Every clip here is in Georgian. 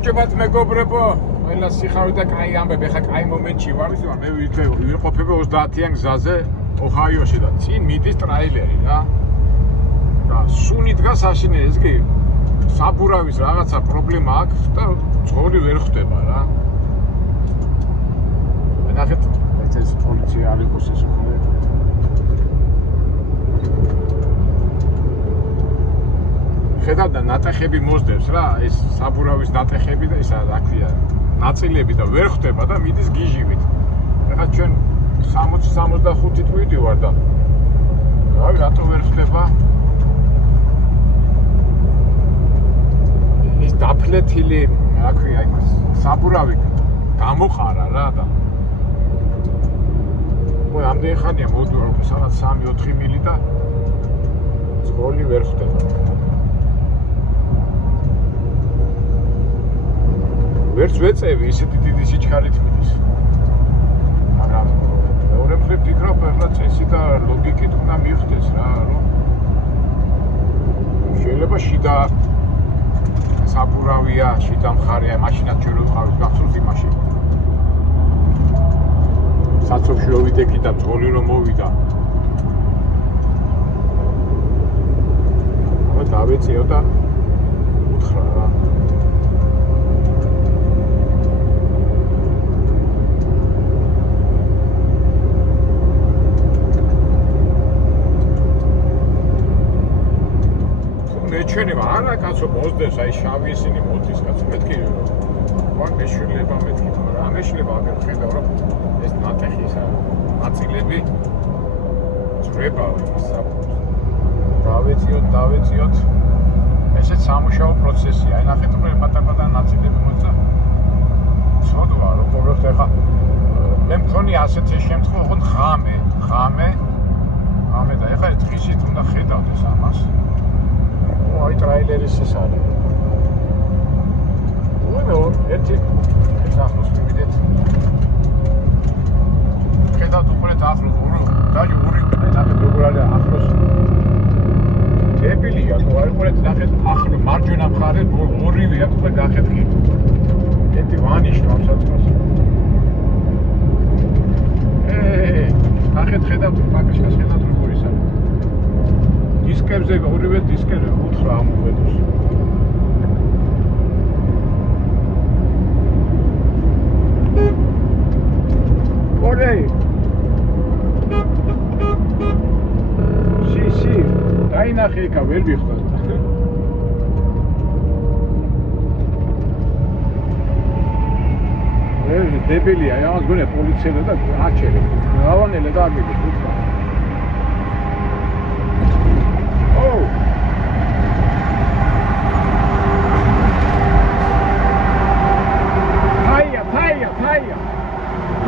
გამარჯობათ მეგობრებო, ყველა სიხარული და კაი ამბები, ხა კაი მომენტში ვარ, მე ვიყופები 30-იან გზაზე ოჰაიოში და წინ მიდის ტრეილერი რა. და სუნი დგას აშინე, ეს კი საბურავის რაღაცა პრობლემა აქვს და ძღოლი ვერ ხვდება რა. ნახეთ, ეს პოლიცია არ იყოს ეს ხოლმე. ხედავ და ნატეხები მოსდევს რა, ეს საბურავის ნატეხები და ისა რა ქვია, ნაწილები და ვერ ხვდება და მიდის გიჟივით. ეხლა ჩვენ 60-65 თვით ვარ და რავი, რატო ვერ ხვდება? ეს დაფლეთილი, რა ქვია, იმას საბურავი გამოყარა რა და მოი ამდენი ხანია მოდვარ, სადაც 3-4 მილი და ძღოლი ვერ ხვდება. ვერც ვეწევი, ისეთი დიდი სიჩქარით მიდის. მაგრამ მეორე მხრივ ფიქრობ, ახლა წესი და ლოგიკით უნდა მივხვდეს რა, რომ შეიძლება შიდა საბურავია, შიდა მხარეა, მაშინაც ჩვენ ვიყავით გახსოვს იმაში. საცობში რო ვიდექი და ძღოლი რომ მოვიდა. აბა დავეწიო და უთხრა რა. ჩვენება არა კაცო მოსდევს, აი შავი ისინი მოდის კაცო, მეთქი ვარ მეშლება მეთქი, რა მეშლება აგერ ხედავ რომ ეს ნატეხის ნაწილები ძრება ისა. დავეციოთ. ესეც სამუშაო პროცესია, აი ნახეთ რომ პატარ-პატარ ნაწილები მოძა. ცოდვა რომ ყოველთვის ეხა მე მქონი ასეთი შემთხვევა, ოღონდ ღამე და ეხა დღისით უნდა ხედავდეს ამას. აი ტრეილერის ეს არის. ერთი ეს ახლოს მივიდეთ. ხედავთ უკვე ახლოს ორი ნახეთ როგორ არის ახლოს. დებილია, თუ არ უკვე ნახეთ ახლოს მარჯვენა მხარე ორივე აქ უკვე გახეთქი. ერთი ვანიშნავს საწყოს. ნახეთ ხედავთ პაკაშკას ხედავთ როგორ ის არის. დისკებზე ორივე დისკები უთხრა ამოგვედოს. ორეი. სი. დაინახე იქა ვერ ვიხვალ. დებილია, ამას გონია პოლიციელე და აჩერე. რავანელე და აგები უთხრა.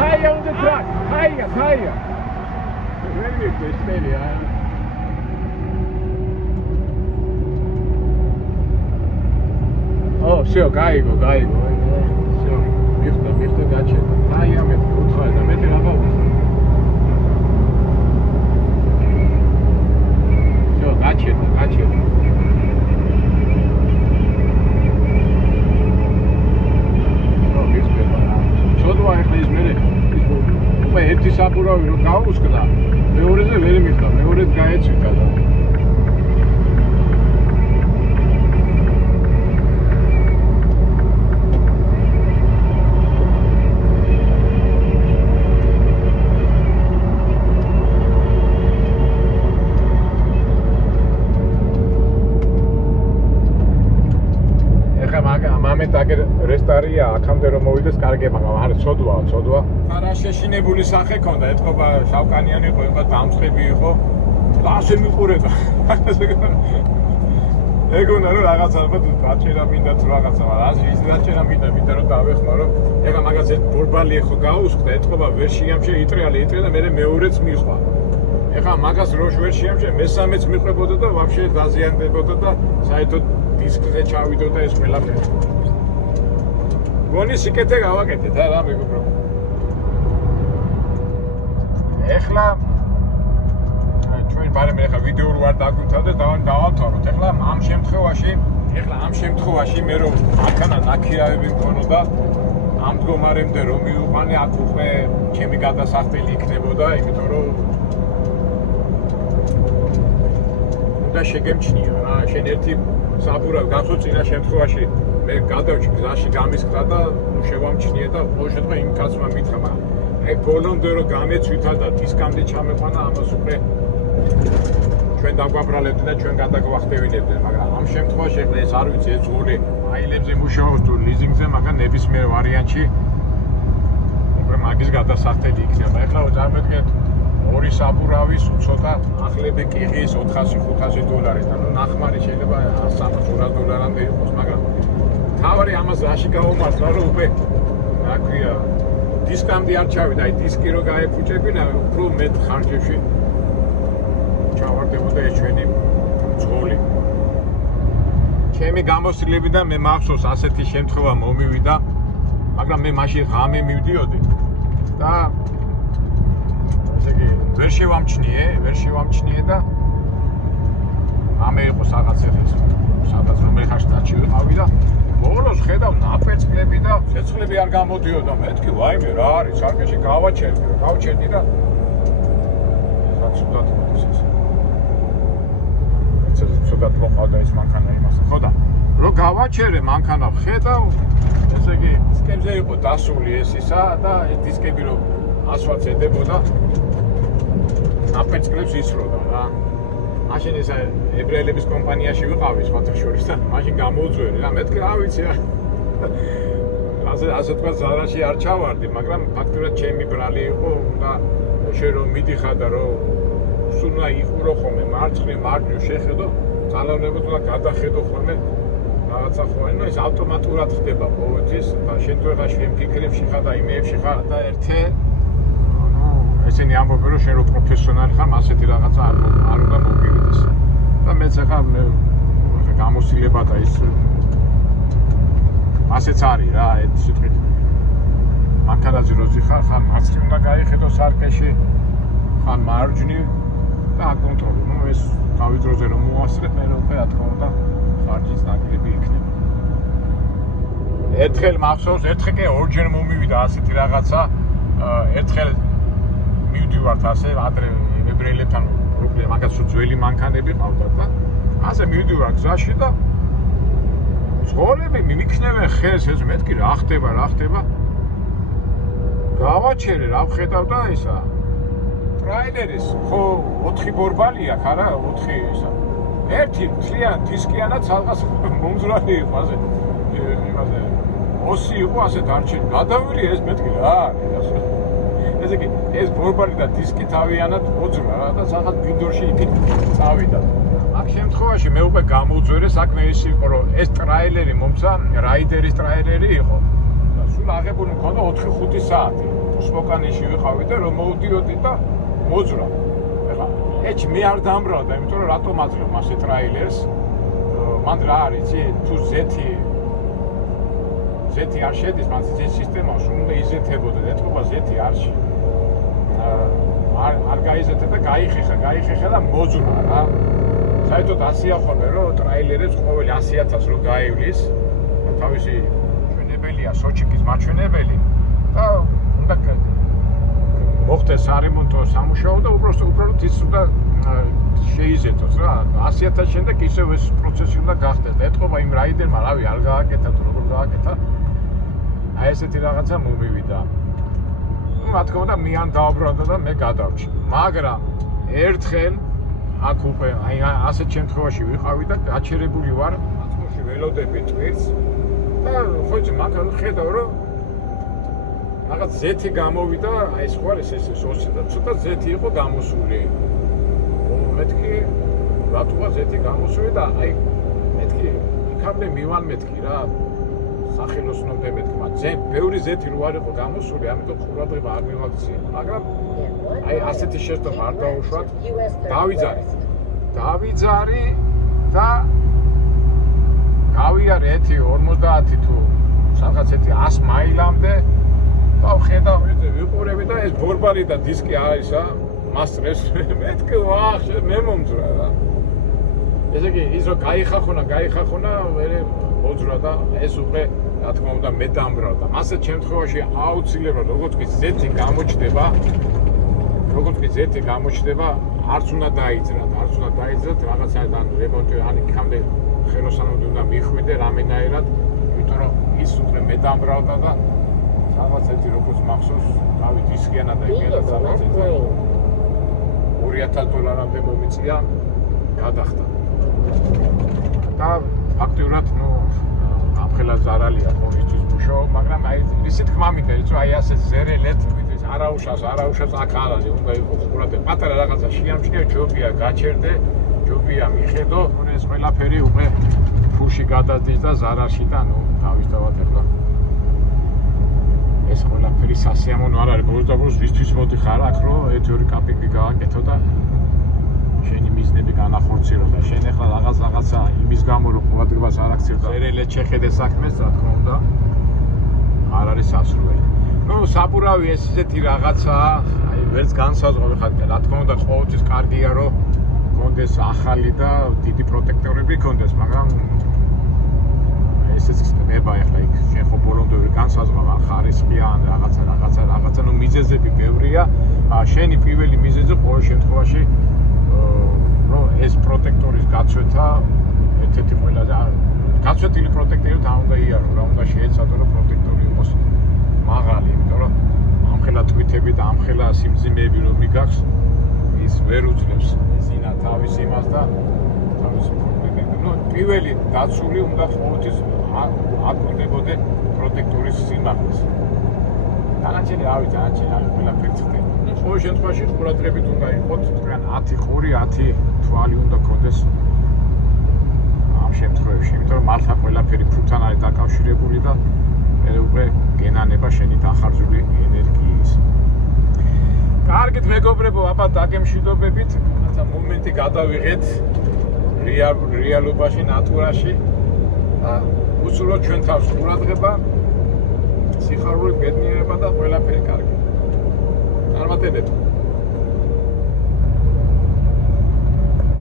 Higher on the track, higher. Very good, steady, Oh, все, გაიგო. Все, მიხდა გაჩერდა. Higher მე უთხარ და მე რა Все, გაჩერდა. ცოდვა ეხლა ის მერე უკვე ერთი საბურავი რომ გაუსკდა, მეორეზე ვერ მიხდა, მეორედ გაეცვიკა და აგერ რესტარია აქამდე რომ მოვიდეს კარგია, მაგრამ არა ცოდვა. არა შეშინებული სახე ქონდა, ეთქობა შავკანიანი იყო, ეხლა დამწყები იყო. და ასე მიყურება. ეგონა რომ რაღაცა ალბათ დაჭერა მინდა თუ რაღაცა, მაგრამ ის დაჭერა მინდა რომ დავეხმარო. ეხლა მაგას ეს ბორბალი ხო გაუსხდა, ეთქობა ვერ შეამჩე იტრიალი და მე მეორეც მიხვა. ეხლა მაგას როშ ვერ შეამჩე, მესამეც მიყვებოდა და ვაფშე დაზიანდებოდა და საერთოდ დისკზე ჩავიდოდა ეს ყველაფერი. გონი სიკეთე გავაკეთეთ რა მეგობრო. ეხლა ჩვენ ბარემ ეხლა ვიდეო რო არ დაგვიმთავრდეს დავამთავროთ. ეხლა ამ შემთხვევაში ეხლა ამ შემთხვევაში მე რომ აქანა ნაქირავები მქონოდა ამ მდგომარეამდე რომ მივიყვანე აქ უკვე ჩემი გადასახდელი იქნებოდა, იმიტომ რომ უნდა შეგემჩნიო რა, შენ ერთი საბურავი გახსოვ წინა შემთხვევაში მე გადავჭი გზაში გამისხდა და შევამჩნიე და ყოველ შემთხვევაში იმ კაცმა მითხრა, მაგრამ აი ბოლომდე რომ გამეცვითა და დისკამდე ჩამეყვანა, ამას უკვე ჩვენ დაგვაბრალებდნენ და ჩვენ გადაგვახტევინებდნენ, მაგრამ ამ შემთხვევაში ეხლა ეს არ ვიცი, ეს ძღოლი აილებზე მუშაობს თუ ლიზინგზე, მაგრამ ნებისმიერ ვარიანტში უკვე მაგის გადასახდელი იქნება. ეხლა წარმოიდგინეთ ორი საბურავის უცოტა ახლები კიღის $400-500 და ნახმარი შეიძლება $100-200 იყოს, მაგრამ თავარი ამას რაში გავუმართლა, რომ უკვე რა ქვია დისკამდე არ ჩავიდა, აი დისკი რო გაეფუჭებინა, უფრო მეტ ხარჯებში ჩავარდებოდა ეს ჩვენი ძღოლი. ჩემი გამოსილებიდან მე მახსოვს ასეთი შემთხვევა მომივიდა, მაგრამ მე მაშინ ღამე მივდიოდი და ესე იგი ვერ შევამჩნიე და ამე იყო სადაც რომელი ხაშტაში ვიყავი და ბოლოს ხედავ ნაპერწკლები და ცეცხლები არ გამოდიოდა. მეთქი ვაიმე რა არის, სარკეში გავაჩერდი და საცუდად მოდის ეს. ცუდად მოყავდა ეს მანქანა იმასთან. ხო და რო გავაჩერე მანქანა ვხედავ, ესე იგი დისკებზე იყო დასული ეს ისა და ეს დისკები რო ასფალტს ედებოდა ნაპერწკლებს ისროდა რა. მაშინ ეს ებრაელების კომპანიაში ვიყავი სხვათა შორის და მაშინ გამოუძვერი რა, მეთქი რა ვიცი რა. ასე თქვა ზარაში არ ჩავარდი, მაგრამ ფაქტურად ჩემი ბრალი იყო და შენ რომ მიდიხარ და რომ სულა იყურო ხოლმე მარცხნივ მარჯვნივ შეხედო, ძალავნებოდ და გადახედო ხოლმე რაღაცა ხო, ანუ ეს ავტომატურად ხდება ყოველთვის და შენ თუ ეხლა შევფიქრებში ხარ და იმეებში ხარ და ერთე ესენი ამბობენ რომ შენ რო პროფესიონალი ხარ, ასეთი რაღაცა არ უნდა მოგივიდეს. და მეც ახლა გამოსილება და ის ასეც არის რა, ეს სიტყვით. მანქანაზე რო ზიხარ, ხან მარცხნივ უნდა გაიხედო სარკეში, ხან მარჯვნივ და აკონტროლო. ნუ ეს თავი დროზე რომ მოასწრებ, მე რომ რა თქმა უნდა ხარჯის ნაკლები იქნება. ერთხელ მახსოვს, ერთხელ კი ორჯერ მომივიდა ასეთი რაღაცა, ერთხელ მივდივართ ასე ადრე ებრაელებთან პრობლემა, მაგას ძველი მანქანები ყავდათ და ასე მივდივარ გზაში და ძღოლები მიმიქნევენ ხელს, ეს მეთქი რა ხდება. გავაჩერე რა ვხედავ და ისა ტრაილერის ხო 4 ბორბალი აქვს არა 4 ისა. ერთი მთლიან დისკიანად სადღაც მომძრალი იყო ასე იმაზე ოსი იყო ასე დარჩენი. გადავილი ეს მეთქი რა არის ასე. ესე იგი ეს ბორბალი და დისკი თავიანად მოძრა რა და სადღაც ბინდორში იქით წავიდა. აქ შემთხვევაში მე უკვე გამოვძვერე საქმე ის იყო რომ ეს ტრაილერი მომცა რაიდერის ტრაილერი იყო. და სულ აღებული მქონდა 4-5 საათი. სპოკანიში ვიყავი და რომ მოვდიოდი და მოძრა. ეხლა ეჩ მე არ დამბრალდა, იმიტომ რომ რატომ აძლევ მასე ტრაილერს? მან რა არის, თუ ზეთი არ შედის მას ეს სისტემა სულ უნდა იზეთებოდა, ეთქობა ზეთი არში. არ გაიზეთე და გაიხეხა და მოძრა რა. საერთოდ 100-ია ხოლმე რომ ტრაილერებს ყოველი 100,000 რო გაივლის და თავისი ჩვენებელია სოჩიკის მაჩვენებელი და უნდა მოხდეს სარემონტო სამუშაო და უბრალოდ ის უნდა შეიზეთოს რა 100,000 შემდეგ ისევ ეს პროცესი უნდა გახდეს და ეთქობა იმ რაიდერმა რავი არ გააკეთა თუ როგორ გააკეთა აი ესეთი რაღაცა მომივიდა. რა თქმა უნდა მიან დააბრალდა და მე გადავჭი, მაგრამ ერთხელ აქ უკვე აი ასეთ შემთხვევაში ვიყავი და გაჩერებული ვარ აწმოში ველოდები ტვირს და ხო იცი მაგალ ხედავ რომ რაღაც ზეთი გამოვიდა აი ეს ხარ ეს ოსი და ცოტა ზეთი იყო გამოსული. მეთქი რატოა ზეთი გამოსული და აი მეთქი იქამდე მივალ მეთქი რა სახელოსნომდე მეთქი მაგრამ ბევრი ზეთი რო არ იყო გამოსული, ამიტომ ყურადღება არ მივაქცია, მაგრამ აი ასეთი შეცდომა არ დაუშვათ. დავიძარი და გავიარე 50 თუ სადღაც 100 მაილამდე და ვხედავ ვიყურები და ეს ბორბალი და დისკი არის რა მასწრებს მეთქი ვახ მე მომძრა რა ესე იგი, ის რომ გაიხახუნა, მე მოძრა და ეს უკვე რა თქმა უნდა მე დამბრავდა. მასეთ შემთხვევაში აუცილებლად როგორც კი ზეთი გამოჩნდება, არც უნდა დაიძრათ, რაღაცა რემონტი ან იქამდე ხელოსანოდ უნდა მიხვიდე რამენაირად, იმიტომ რომ ის უკვე მე დამბრავდა და რაღაც ერთი როგორც მახსოვს, დავით ისხიანა და იმერად რაღაც $2000 მომიწია, გადახდა. და ფაქტიურად, ამხელა ზარალია ყოველთვის მუშაო, მაგრამ აი ისეთ თქმა მინდა, რომ აი ასე ზერელეთ, არაუშავს აქ არ არის, უნდა იყოს ყურადღება. პატარა რაღაცა შეამჩნია, ჯობია გაჩერდე, ჯობია მიხედო, ეს ყველაფერი უკვე ფუში გადადის და ზარალში და დავისთავად ახლა. ეს ყველაფერი სასიამოვნო არ არის, ბოლოს ვისთვის მოდიხარ აქ, რომ ეთერი კაპინგი გააკეთო და შენი მიზნები განახორციელო და შენ ახლა რაღაცა იმის გამო რომ ყურადღებას არ აქცევ და ერელეთ შეხედე საქმეს, რა თქმა უნდა, არ არის სასურველი. საბურავი ეს ისეთი რაღაცაა, აი ვერც განსაზღვრები ხარ, რა თქმა უნდა, ყოველთვის კარგია რომ კონდეს ახალი და დიდი პროტექტორები კონდეს, მაგრამ ესეც ხდება ახლა იქ შენ ხო ბოლომდე ვერ განსაზღვრავ ხარისხია ან რაღაცა, მიზეზები ბევრია, შენი პირველი მიზეზი ყოველ შემთხვევაში რომ ეს პროტექტორის გაცვეთა ერთ-ერთი ყველაზე გაცვეთილი პროტექტორი და უნდა იარო, რა უნდა შეეცადო რომ პროტექტორი იყოს მაღალი, იმიტომ რომ ამხელა ტვიტები და ამხელა სიმძიმეები რომ მიგაქვს, ის ვერ უძლებს ზინა თავის იმას და თავის პრობლემები. პირველი დაცული უნდა ყოველთვის აკვირდებოდე პროტექტორის სიმაღლეს. დანარჩენი ყველაფერი ხდება. ყოველ შემთხვევაში ყურადღებით უნდა იყოთ, თქვენ 10 ხური, 10 თვალი უნდა გქონდეს ამ შემთხვევაში, იმიტომ რომ მართლა ყველაფერი ფულთან არის დაკავშირებული და უკვე გენანება შენი დახარჯული ენერგიის. კარგით მეგობრებო, აბა დაგემშვიდობებით, რაღაცა მომენტი გადავიღეთ რეალობაში, ნატურაში. უსურვოთ ჩვენ თავს ყურადღება, სიხარული, ბედნიერება და ყველაფერი კარგი. წარმატებები.